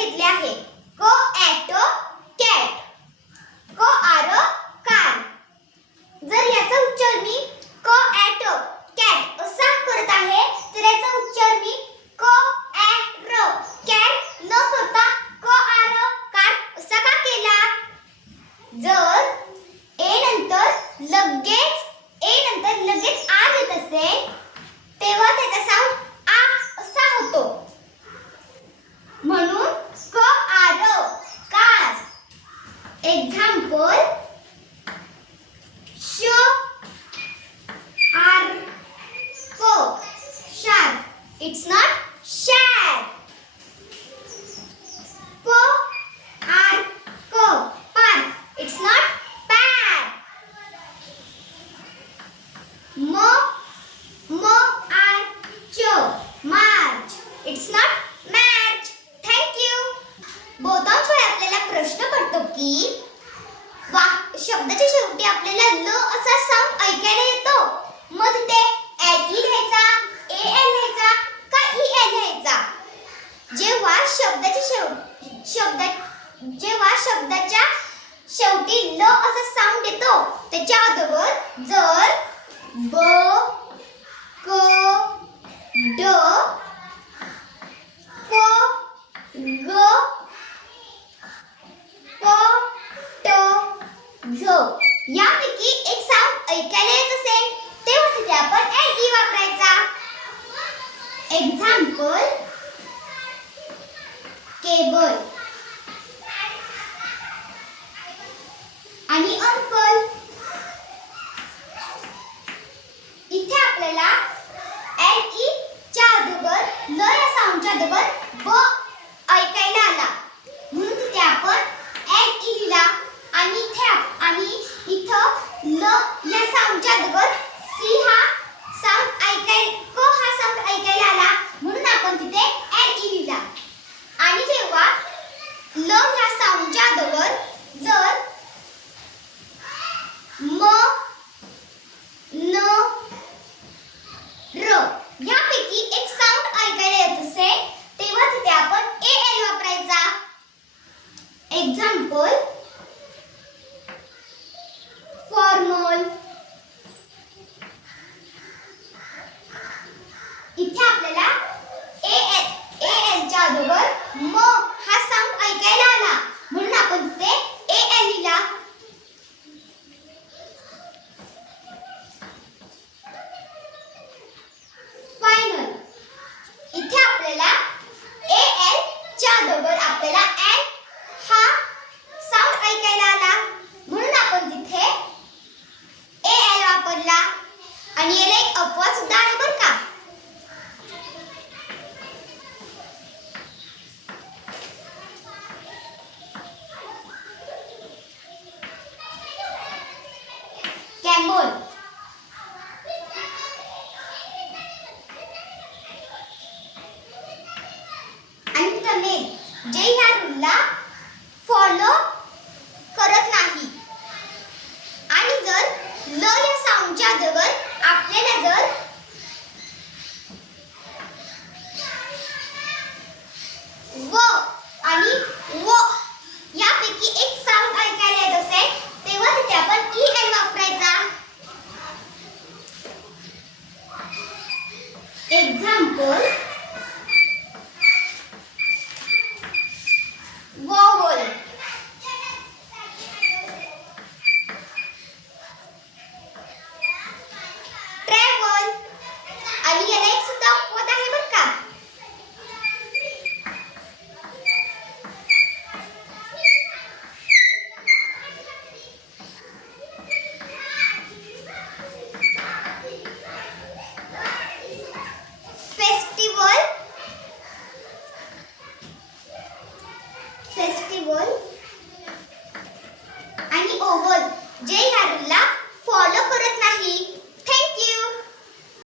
घेतले आहे. को ॲटो कॅट, को आरो कार. जर याचा उच्चार मी को ॲटो कॅट असा करत आहे तर याचा उच्चार मी को ॲरो कॅट न करता को आरो कार असा का केला? जर ए नंतर लगेच आर येत असेल तेव्हा त्याचा साऊंड आ असा होतो. म्हणून को आरो कार. एक्झाम्पल शो आर को शार्क. It's not share. पो आर को पार्क. It's not पॅर. मो आर चो March. It's not match. Thank you. बहुतांश वेळा आपल्याला प्रश्न पडतो की शब्दाच्या शेवटी आपल्याला ल असा साऊंड ऐकायला येतो. मग तिथे एल ई लिहायचा, ए एल लिहायचा का ई एल लिहायचा? जेव्हा शब्दाच्या शेवटी ल असा साऊंड येतो त्याच्या अगोदर जर ब क ड क ग प ट झ यापैकी एक साऊंड ऐकायला येत असेल तेव्हा तिथे आपण एल ई वापरायचा. एक्झाम्पल केबल आणि अंकल. इथे आपल्याला एल ई च्या अगोदर ल या साऊंडच्या अगोदर ब ऐकायला आला म्हणून तिथे आपण एल ई लिहिला आणि इथं ल या साऊंडच्या अगोदर सी हा साऊंड ऐकायला आला म्हणून आपण तिथे एल ई लिहिला. आणि जेव्हा ल या साऊंडच्या अगोदर जर म न र यापैकी एक साऊंड ऐकायला येत असेल तेव्हा तिथे आपण ए एल वापरायचा. Example formal. इथे आपल्याला ए एल च्या अगोदर म हा साऊंड ऐकायला आला म्हणून आपण तिथे ए एल लिहिला. फायनल. इथे आपल्याला ए एल च्या अगोदर आपल्याला एल हा साऊंड ऐकायला आला म्हणून आपण तिथे ए एल वापरला. आणि याला एक अपवाद सुद्धा आहे बरं का. कॅमल. आणि टनेल जे ह्या रूलला फॉलो करत नाही. आणि जर ल या साऊंडच्या अगोदर आपल्याला जर